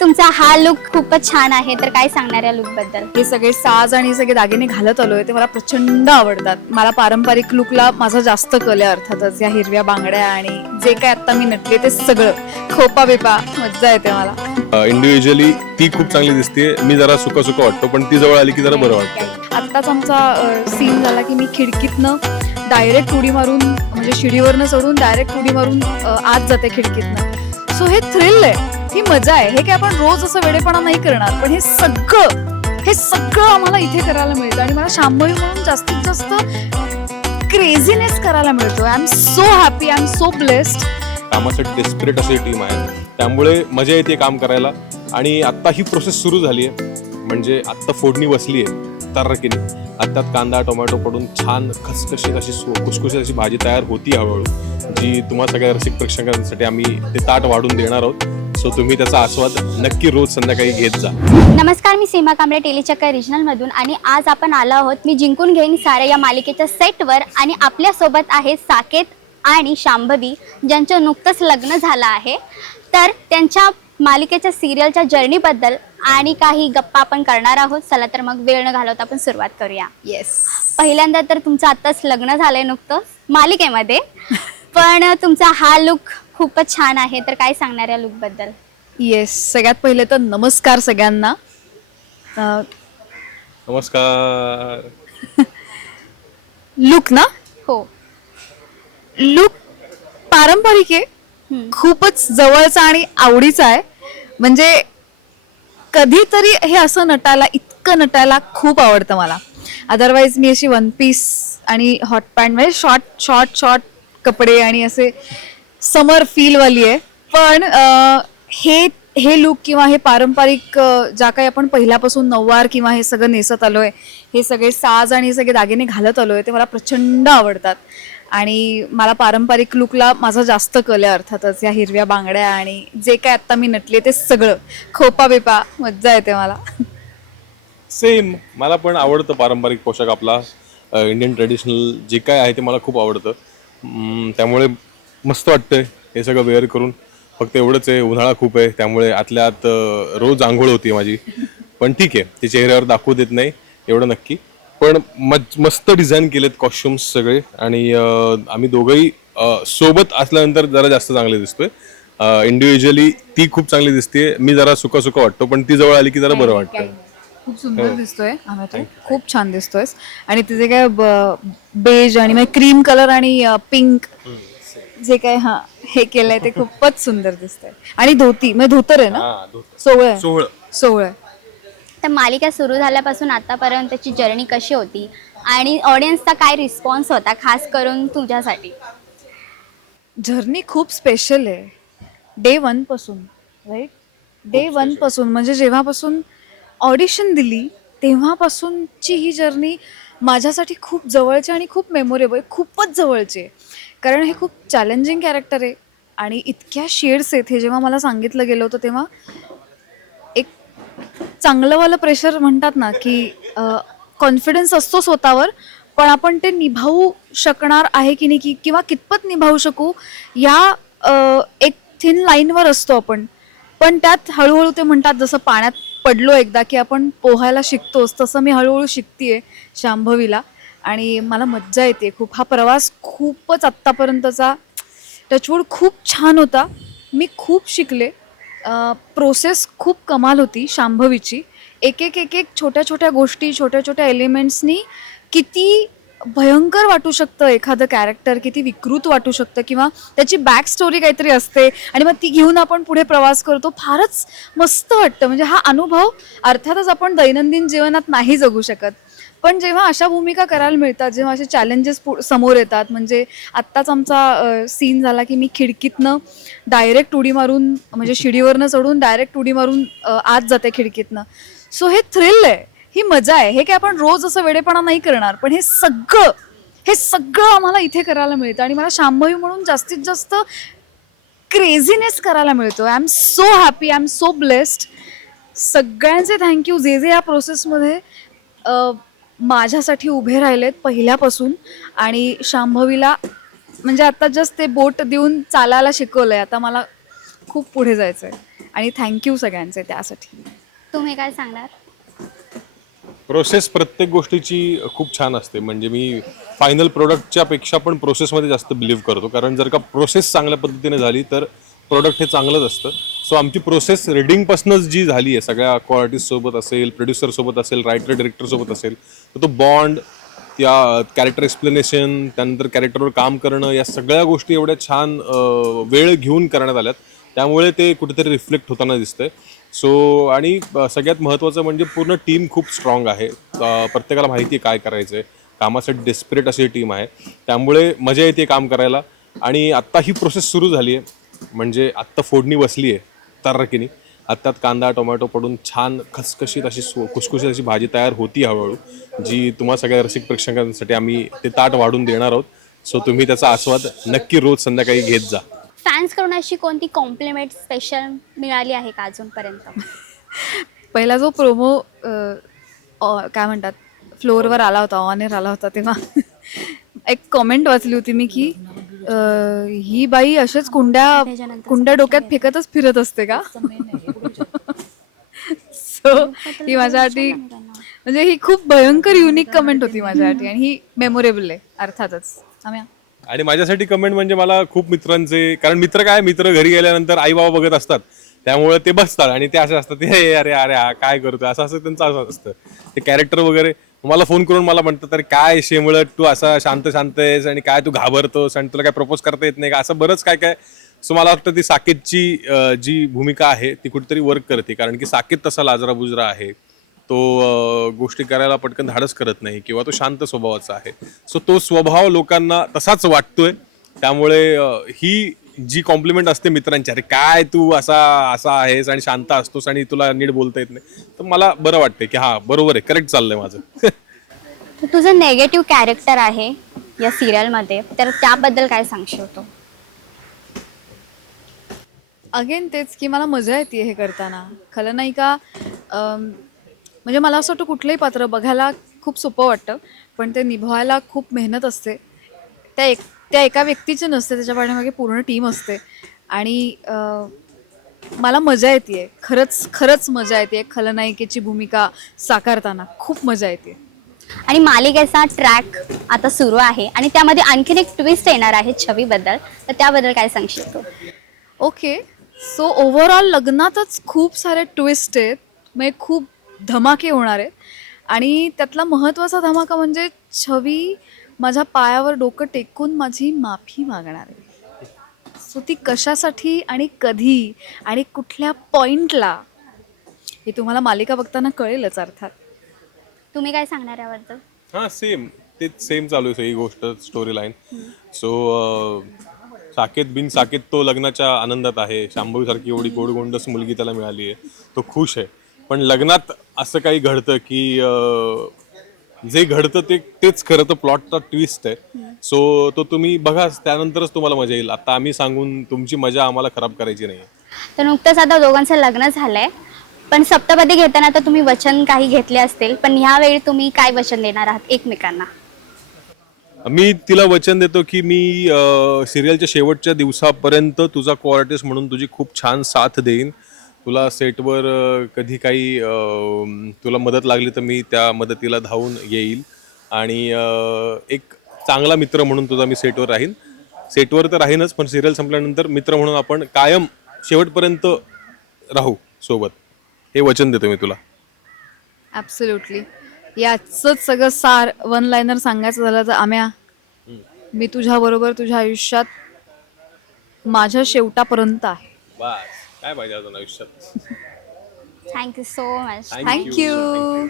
तुमचा हा लुक खूपच छान आहे, तर काय सांगणार या लुक बद्दल? हे सगळे साज आणि सगळे दागिने घालत आलोय ते मला प्रचंड आवडतात. मला पारंपरिक लुकला माझा जास्त कल आहे अर्थातच. या हिरव्या बांगड्या आणि जे काय आता मी नटले ते सगळं खोपा बिपा मज्जा येते मला. इंडिव्हिज्युअली ती खूप चांगली दिसते. मी जरा सुका सुका वाटतो, पण ती जवळ आली की जरा बरं वाटतं. आत्ताच आमचा सीन झाला की मी खिडकीतनं डायरेक्ट उडी मारून, म्हणजे शिडीवरनं चढून डायरेक्ट उडी मारून आत जाते खिडकीतनं. सो हे थ्रिल आहे, ही मजा आहे. हे काय आपण रोज असं वेडेपणा नाही करणार, पण हे सगळं आम्हाला इथे करायला मिळतं आणि मला शांभवी म्हणून जास्तीत जास्त क्रेझीनेस करायला मिळतो. I am so happy, I am so blessed. कामासाठी डेस्परेट अशी टीम आहे, त्यामुळे मजा येते काम करायला. आणि आत्ता ही प्रोसेस सुरू झाली आहे, म्हणजे आत्ता फोडणी बसली आहे तर्रकीने. आत्ताच कांदा टोमॅटो पडून छान खसखशीत अशी खुसखुशीत अशी भाजी तयार होती हळूहळू, जी तुम्हा सगळ्या रसिक प्रेक्षकांसाठी आम्ही ते ताट वाढून देणार आहोत. सो तुम्ही त्याचा आस्वाद नक्की रोज संध्याकाळी घेत जा. नमस्कार, मी सीमा कांबळे टेलीचक्कर रिजनलमधून आणि आज आपण आलो आहोत मी जिंकून घेईन सारे या मालिकेच्या सेटवर. आणि आपल्यासोबत आहे साकेत आणि शांभवी, ज्यांचं नुकतंच लग्न झालं आहे. तर त्यांच्या मालिकेच्या सिरियलच्या जर्नीबद्दल आणि काही गप्पा आपण करणार आहोत. चला तर मग वेळ न घालवता आपण सुरुवात करूया. येस, पहिल्यांदा तर तुमचं आत्ताच लग्न झालंय नुकतं मालिकेमध्ये, पण तुमचा हा लुक खूपच छान आहे, तर काय सांगणार या लुक बद्दल? येस. सगळ्यात पहिले तर नमस्कार सगळ्यांना. नमस्कार. लुक ना, हो. लुक पारंपरिक आहे, खूपच जवळचा आणि आवडीचा आहे. म्हणजे कधीतरी हे असं नटायला, इतकं नटायला खूप आवडतं मला. अदरवाईज मी अशी वन पीस आणि हॉट पॅन्ट, म्हणजे शॉर्ट कपडे आणि असे समर फीलवाली आहे. पण हे लुक किंवा हे पारंपरिक ज्या काही आपण पहिल्यापासून नऊवार किंवा हे सगळं नेसत आलोय, हे सगळे साज आणि सगळे दागिने घालत आलोय ते मला प्रचंड आवडतात. आणि मला पारंपरिक लुकला माझा जास्त कल आहे अर्थातच. या हिरव्या बांगड्या आणि जे काय आता मी नटले ते सगळं खोपा बिपा मज्जा येते मला. सेम, मला पण आवडतं पारंपरिक पोशाख आपला. इंडियन ट्रेडिशनल जे काय आहे ते मला खूप आवडतं. त्यामुळे मस्त वाटतंय हे सगळं वेअर करून. फक्त एवढंच आहे, उन्हाळा खूप आहे, त्यामुळे आतल्या आत रोज आंघोळ होती माझी. पण ठीक आहे, ते चेहऱ्यावर दाखवू देत नाही एवढं नक्की. पण मस्त डिझाईन केलेत कॉस्ट्युम्स सगळे. आणि आम्ही दोघंही सोबत असल्यानंतर जरा जास्त चांगले दिसतोय. इंडिव्हिज्युअली ती खूप चांगली दिसते. मी जरा सुका सुका वाटतो, पण ती जवळ आली की जरा बरं वाटतं. खूप सुंदर दिसतोय आम्ही, तू खूप छान दिसतोयस. आणि तिचे काय बेज आणि क्रीम कलर आणि पिंक जे काय हे केलंय ते खूपच सुंदर दिसतंय. आणि धोती, म्हणजे धोतर आहे ना, सोहळ. तर मालिका सुरू झाल्यापासून आतापर्यंतची जर्नी कशी होती आणि ऑडियन्सचा काय रिस्पॉन्स होता, खास करून तुझ्यासाठी? जर्नी खूप स्पेशल आहे. डे 1 पासून, राईट? डे 1 पासून, म्हणजे जेव्हापासून ऑडिशन दिली तेव्हापासूनची ही जर्नी माझ्यासाठी खूप जवळची आणि खूप मेमोरेबल, खूपच जवळची आहे. कारण हे खूप चॅलेंजिंग कॅरेक्टर आहे आणि इतक्या शेड्स आहेत. हे जेव्हा मला सांगितलं गेलं होतं तेव्हा एक चांगलंवालं प्रेशर म्हणतात ना, की कॉन्फिडन्स असतो स्वतःवर, पण आपण ते निभावू शकणार आहे की नाही, किंवा कितपत निभावू शकू या एक थिन लाईनवर असतो आपण. पण त्यात हळूहळू ते म्हणतात, जसं पाण्यात पडलो एकदा की आपण पोहायला शिकतोच, तसं मी हळूहळू शिकतेय शांभवीला. आणि मला मज्जा येते खूप. हा प्रवास खूपच आत्तापर्यंतचा टचवूड खूप छान होता. मी खूप शिकले. प्रोसेस खूप कमाल होती शांभवीची. एक एक छोट्या छोट्या गोष्टी, छोट्या छोट्या एलिमेंट्सनी किती भयंकर वाटू शकतं एखादं कॅरेक्टर, किती विकृत वाटू शकतं, किंवा त्याची बॅक स्टोरी काहीतरी असते आणि मग ती घेऊन आपण पुढे प्रवास करतो. फारच मस्त वाटतं. म्हणजे हा अनुभव अर्थातच आपण दैनंदिन जीवनात नाही जगू शकत, पण जेव्हा अशा भूमिका करायला मिळतात, जेव्हा असे चॅलेंजेस समोर येतात. म्हणजे आत्ताच आमचा सीन झाला की मी खिडकीतनं डायरेक्ट उडी मारून, म्हणजे शिडीवरनं चढून डायरेक्ट उडी मारून आत जाते खिडकीतनं. सो हे थ्रिल आहे, ही मजा आहे. हे काय आपण रोज असं वेडेपणा नाही करणार, पण हे सगळं आम्हाला इथे करायला मिळतं आणि मला शांभवी म्हणून जास्तीत जास्त क्रेझीनेस करायला मिळतो. I am so happy, I am so blessed. सगळ्यांचे थँक्यू जे या प्रोसेसमध्ये माझ्यासाठी उभे राहिलेत पहिल्यापासून. आणि शांभवीला म्हणजे आता जस्ट ते बोट देऊन चालायला शिकवलंय. आता मला खूप पुढे जायचं आहे आणि थँक्यू सगळ्यांचे त्यासाठी. तुम्ही काय सांगणार? प्रोसेस प्रत्येक गोष्टीची खूप छान असते. म्हणजे मी फायनल प्रोडक्टच्या पेक्षा पण प्रोसेसमध्ये जास्त बिलीव्ह करतो, कारण जर का प्रोसेस चांगल्या पद्धतीने झाली तर प्रोडक्ट हे चांगलंच असतं. सो आमची प्रोसेस रिडिंगपासूनच जी झाली आहे, सगळ्या क्वालिटीजसोबत असेल, प्रोड्युसरसोबत असेल, रायटर डिरेक्टरसोबत असेल, तर तो बॉन्ड, त्या कॅरेक्टर एक्सप्लेनेशन, त्यानंतर कॅरेक्टरवर काम करणं, या सगळ्या गोष्टी एवढ्या छान वेळ घेऊन करण्यात आल्यात, त्यामुळे ते कुठेतरी रिफ्लेक्ट होताना दिसतंय. सो आणि सगळ्यात महत्त्वाचं म्हणजे पूर्ण टीम खूप स्ट्रॉंग आहे. प्रत्येकाला माहिती आहे काय करायचं आहे, कामासाठी डेस्परेट अशी टीम आहे, त्यामुळे मजा येते काम करायला. आणि आत्ता ही प्रोसेस सुरू झाली आहे, म्हणजे आत्ता फोडणी बसली आहे तर्रकीनी. आत्ताच कांदा टोमॅटो पडून छान खसखशीत अशी खुसखुशीत अशी भाजी तयार होती हळूहळू, जी तुम्हा सगळ्या रसिक प्रेक्षकांसाठी आम्ही ते ताट वाढून देणार आहोत. सो तुम्ही त्याचा आस्वाद नक्की रोज संध्याकाळी घेत जा. फॅन्सकडून अशी कोणती कॉम्प्लिमेंट स्पेशल मिळाली आहे का अजूनपर्यंत? पहिला जो प्रोमो काय म्हणतात फ्लोअरवर आला होता, ऑन एअर आला होता, तेव्हा एक कॉमेंट वाचली होती मी की ही बाई असेच कुंड्या डोक्यात फेकतच फिरत असते का. सो ही माझ्यासाठी म्हणजे ही खूप भयंकर युनिक कमेंट होती माझ्यासाठी आणि ही मेमोरेबल आहे अर्थातच. आम्ही आणि माझ्यासाठी कमेंट म्हणजे मला खूप मित्रांचे, कारण मित्र घरी गेल्यानंतर आई बाबा बघत असतात, त्यामुळे ते बसतात आणि ते असे असतात, हे अरे अरे हा काय करतोय, असं असं त्यांचं असं असतं. ते कॅरेक्टर वगैरे मला फोन करून मला म्हणतात, अरे काय शेमळत तू असा शांत आहेस आणि काय तू घाबरतोस आणि तुला काय प्रपोज करता येत नाही का, असं बरंच काय काय. सो मला वाटतं ती साकेतची जी भूमिका आहे ती कुठेतरी वर्क करते, कारण की साकेत तसा लाजरा बुजरा आहे, तो गोष्टी करायला पटकन धाडस करत नाही किंवा तो शांत स्वभावाचा आहे. सो तो स्वभाव लोकांना तसाच वाटतोय, त्यामुळे ही जी कॉम्प्लिमेंट असते मित्रांची, अरे काय तू असा आहेस आणि शांत असतोस आणि तुला नीट बोलता येत नाही, तर मला बरं वाटतंय की हा बरोबर आहे, करेक्ट चाललंय माझं. तुझं नेगेटिव्ह कॅरेक्टर आहे या सिरियलमध्ये, तर त्याबद्दल काय सांगशील तू? अगेन तेच की मला मजा येते हे करताना. खलनायिका म्हणजे मला असं वाटतं कुठलंही पात्र बघायला खूप सोपं वाटतं, पण ते निभवायला खूप मेहनत असते. त्या एका व्यक्तीची नसते, त्याच्या पाठीमागे पूर्ण टीम असते आणि मला मजा येते, खरंच मजा येते खलनायिकेची भूमिका साकारताना. खूप मजा येते. आणि मालिकेचा ट्रॅक आता सुरू आहे आणि त्यामध्ये आणखीन एक ट्विस्ट येणार आहे छवीबद्दल, तर त्याबद्दल काय सांगशील तू? ओके, सो ओव्हरऑल लग्नातच खूप सारे ट्विस्ट आहेत, म्हणजे खूप धमाके होणार आहेत आणि त्यातला महत्त्वाचा धमाका म्हणजे छवी माझ्या पायावर डोकं टेकून माझी माफी मागणार आहे. सो ती कशासाठी आणि कधी आणि कुठल्या पॉइंटला हे तुम्हाला मालिका बघताना कळेलच अर्थात. तुम्ही काय सांगणार याबद्दल? हा तेच सेम चालू आहे सगळी गोष्ट, स्टोरी लाईन. सो साकेत तो लग्नाच्या आनंदात आहे, शांभवी सारखी एवढी गोंडस मुलगी त्याला मिळाली आहे, तो खुश आहे. पण लग्नात असं काही घडतं की जे घडतं तेच खरं तर प्लॉटचा ट्विस्ट आहे. सो तो तुम्ही बघा, त्यानंतरच तुम्हाला मजा येईल. आता आम्ही सांगून तुमची मजा आम्हाला खराब करायची नाही. तर नुकतंच आता दोघांचं लग्न झालंय, पण सप्तपदी घेताना तर तुम्ही वचन काही घेतले असतील, पण ह्यावेळी तुम्ही काय वचन देणार आहात एकमेकांना? मी तिला वचन देतो की मी सिरियलच्या शेवटच्या दिवसापर्यंत तुझा कोआर्टिस्ट म्हणून तुझी खूप छान साथ देईन. तुला सेटवर कधी काही तुला मदत लागली तर मी त्या मदतीला धावून येईल आणि एक चांगला मित्र म्हणून तुझा मी सेटवर राहीन. सेटवर तर राहीनच, पण सिरियल संपल्यानंतर मित्र म्हणून आपण कायम शेवटपर्यंत राहू सोबत, हे वचन देतो मी तुला. ॲब्सोल्युटली. याचंच सगळं सार वन लाईनर सांगायचं झालं तर आम्या, मी तुझ्याबरोबर तुझ्या आयुष्यात माझ्या शेवटापर्यंत आहे. बस काय पाहिजे अजून आयुष्यात. Thank you so much. थँक्यू.